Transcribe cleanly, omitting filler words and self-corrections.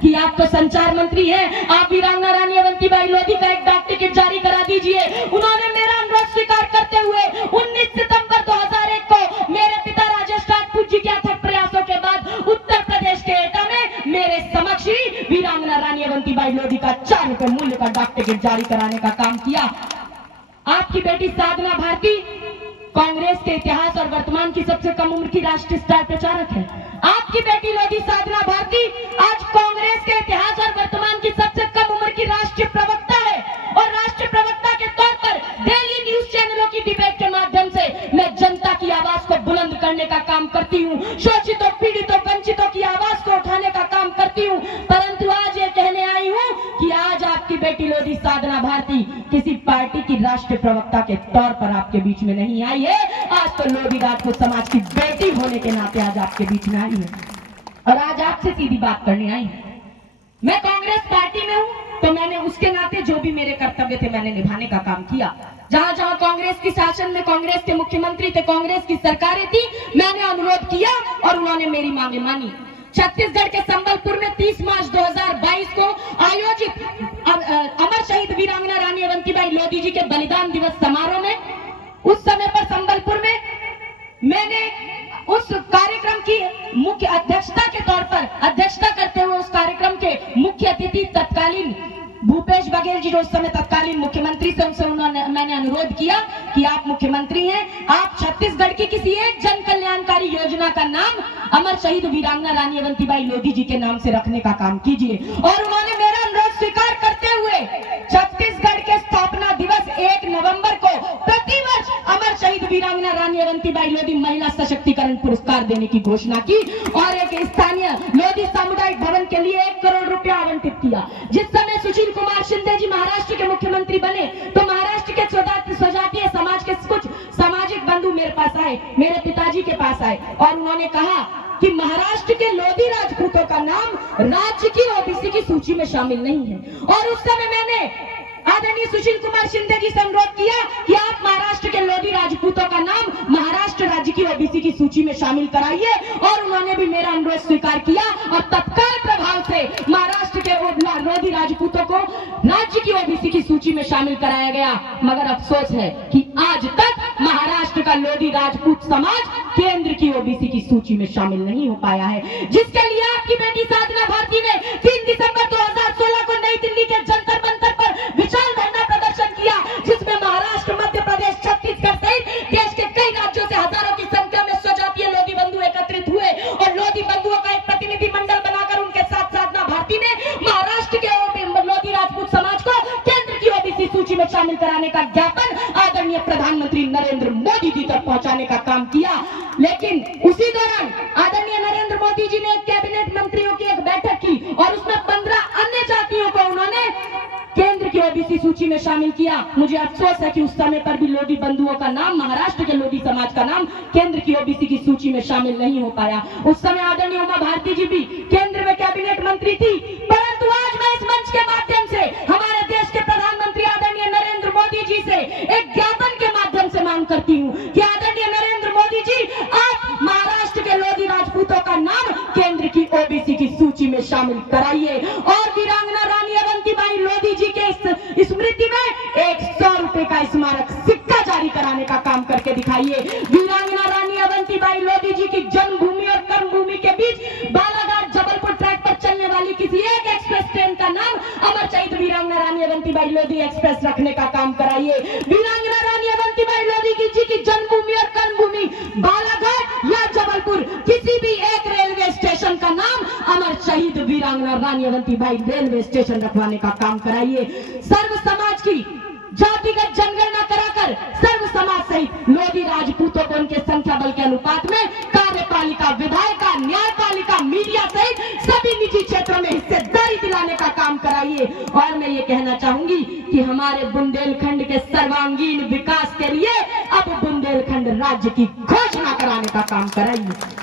कि आप तो संचार मंत्री हैं, आप वीरांगना रानी अवंतीबाई लोधी का एक डाक टिकट जारी करा दीजिए। उन्होंने मेरा अनुरोध स्वीकार करते हुए 19 सितंबर 2001 को मेरे पिता राजेश राजपूत जी के अथक प्रयासों के बाद उत्तर प्रदेश के एटा में मेरे समक्ष ही वीरांगना रानी अवंतीबाई लोधी का 4 रुपए मूल्य का डाक टिकट जारी कराने का काम किया। आपकी बेटी साधना भारती कांग्रेस के इतिहास और वर्तमान की सबसे कम उम्र की राष्ट्रीय स्टार प्रचारक है। आपकी बेटी लोधी साधना भारती आज कांग्रेस के इतिहास और वर्तमान की सबसे कम उम्र की राष्ट्रीय प्रवक्ता है और राष्ट्रीय प्रवक्ता के तौर पर डेली न्यूज चैनलों की डिबेट के माध्यम से मैं जनता की आवाज को बुलंद करने का काम करती हूँ, शोषितों, पीड़ितों, वंचितों की आवाज को उठाने का काम करती हूँ। परंतु आज ये कहने आई हूँ कि आज आपकी बेटी लोधी साधना भारती किसी पार्टी की राष्ट्रीय प्रवक्ता के तौर पर आपके बीच में नहीं आई है। आज तो लोधी राजपूत समाज की बेटी होने के नाते आज आपके बीच में आई है और आज आपसे सीधी बात करने आई है। मैं कांग्रेस पार्टी में हूं तो मैंने उसके नाते जो भी मेरे कर्तव्य थे मैंने निभाने का काम किया। जहां जहां कांग्रेस की शासन में कांग्रेस के मुख्यमंत्री थे, कांग्रेस की सरकारें थी, मैंने अनुरोध किया और उन्होंने मेरी मांगे मानी। छत्तीसगढ़ के संबलपुर में 30 मार्च 2022 को आयोजित अमर शहीद वीरांगना रानी अवंतीबाई लोधी जी के बलिदान दिवस समारोह में उस समय पर संबलपुर में मैंने उस कार्यक्रम की मुख्य अध्यक्षता के तौर पर अध्यक्षता करते हुए उस कार्यक्रम के मुख्य अतिथि तत्कालीन भूपेश बघेल जी जो उस समय तत्कालीन मुख्यमंत्री से उनसे मैंने अनुरोध किया कि आप मुख्यमंत्री हैं, आप छत्तीसगढ़ की किसी एक जन कल्याणकारी योजना का नाम अमर शहीद वीरांगना रानी अवंतीबाई लोधी जी के नाम से रखने का काम कीजिए। और उन्होंने मेरा अनुरोध स्वीकार करते हुए छत्तीसगढ़ के स्थापना दिवस 1 नवंबर को प्रतिवर्ष अमर शहीद वीरांगना रानी अवंतीबाई लोधी महिला सशक्तिकरण पुरस्कार देने की घोषणा की और एक स्थानीय लोधी सामुदायिक भवन के लिए 1 करोड़ रुपया आवंटित किया। जिस समय सुशील कुमार शिंदे जी महाराष्ट्र के मुख्यमंत्री बने तो महाराष्ट्र के स्वजातीय समाज के कुछ सामाजिक बंधु मेरे पास आए, मेरे पिताजी के पास आए और उन्होंने कहा कि महाराष्ट्र के लोधी राजपूतों का नाम राज्य की ओबीसी की सूची में शामिल नहीं है। और उस समय मैंने आदरणीय सुशील कुमार शिंदे जी से अनुरोध किया कि आप महाराष्ट्र के लोधी राजपूतों का नाम महाराष्ट्र राज्य की ओबीसी की सूची में शामिल कराइए और उन्होंने भी मेरा अनुरोध स्वीकार किया और तत्काल प्रभाव से महाराष्ट्र के लोधी राजपूतों को राज्य की ओबीसी की सूची में शामिल कराया गया। मगर अफसोस है कि आज तक महाराष्ट्र का लोधी राजपूत समाज केंद्र की ओबीसी की सूची में शामिल नहीं हो पाया है, जिसके लिए आपकी बेटी साधना भारती ने 3 दिसंबर 2016 को नई दिल्ली के जंतर मंतर पर विशाल धरना प्रदर्शन किया, जिसमें महाराष्ट्र, मध्य प्रदेश, छत्तीसगढ़ सहित देश के कई राज्यों से हजारों की संख्या में स्वजातीय लोधी बंधु एकत्रित हुए और लोधी बंधुओं का एक प्रतिनिधि मंडल बनाकर उनके साथ साधना भारती ने महाराष्ट्र के लोधी राजपूत समाज को केंद्र की ओबीसी सूची में शामिल कराने का ज्ञापन आदरणीय प्रधानमंत्री नरेंद्र मोदी जी तक पहुंचाने का काम किया। लेकिन उसी दौरान आदरणीय नरेंद्र मोदी जी ने एक कैबिनेट मंत्रियों की एक बैठक की और उसमें 15 अन्य जातियों को उन्होंने केंद्र की ओबीसी सूची में शामिल किया। मुझे अफसोस है कि उस समय पर भी लोधी बंधुओं का नाम, महाराष्ट्र के लोधी समाज का नाम केंद्र की ओबीसी की सूची में शामिल नहीं हो पाया। उस समय आदरणीय उमा भारती जी भी केंद्र में कैबिनेट मंत्री थी। परंतु आज मैं इस मंच के माध्यम से हमारे देश के प्रधानमंत्री आदरणीय नरेंद्र मोदी जी से एक ज्ञापन के माध्यम से मांग करती हूँ कि आदरणीय नरेंद्र मोदी जी, आप महाराष्ट्र के लोधी राजपूतों का नाम केंद्र की ओबीसी की सूची में शामिल कराइए और वीरांगना रानी अवंतीबाई लोधी जी के स्मृति में 100 रुपए का स्मारक सिक्का जारी कराने का काम करके दिखाइए। वीरांगना रानी अवंतीबाई लोधी जी की जन्मभूमि और कर्मभूमि के बीच बालाघाट जबलपुर ट्रैक पर चलने वाली किसी एक एक्सप्रेस ट्रेन का नाम अमर शहीद वीरांगना रानी अवंतीबाई लोधी एक्सप्रेस रखने का काम कराइए। वीरांगना रानी अवंतीबाई लोधी जी की जन्मभूमि और कर्मभूमि बालाघाट या जबलपुर किसी भी एक रेलवे स्टेशन का नाम अमर शहीद वीरांगना रानी अवंतीबाई रेलवे स्टेशन रखवाने का काम कराइए। सर्व समाज की जातिगत जनगणना कराकर सर्व समाज सहित लोधी राजपूतों को उनके संख्या बल के अनुपात में कार्यपालिका, विधायिका, न्यायपालिका, मीडिया सहित सभी निजी क्षेत्रों में हिस्सेदारी दिलाने का काम कराइए। और मैं ये कहना चाहूंगी कि हमारे बुंदेलखंड के सर्वांगीण विकास के लिए अब बुंदेलखंड राज्य की घोषणा कराने का काम कराइए।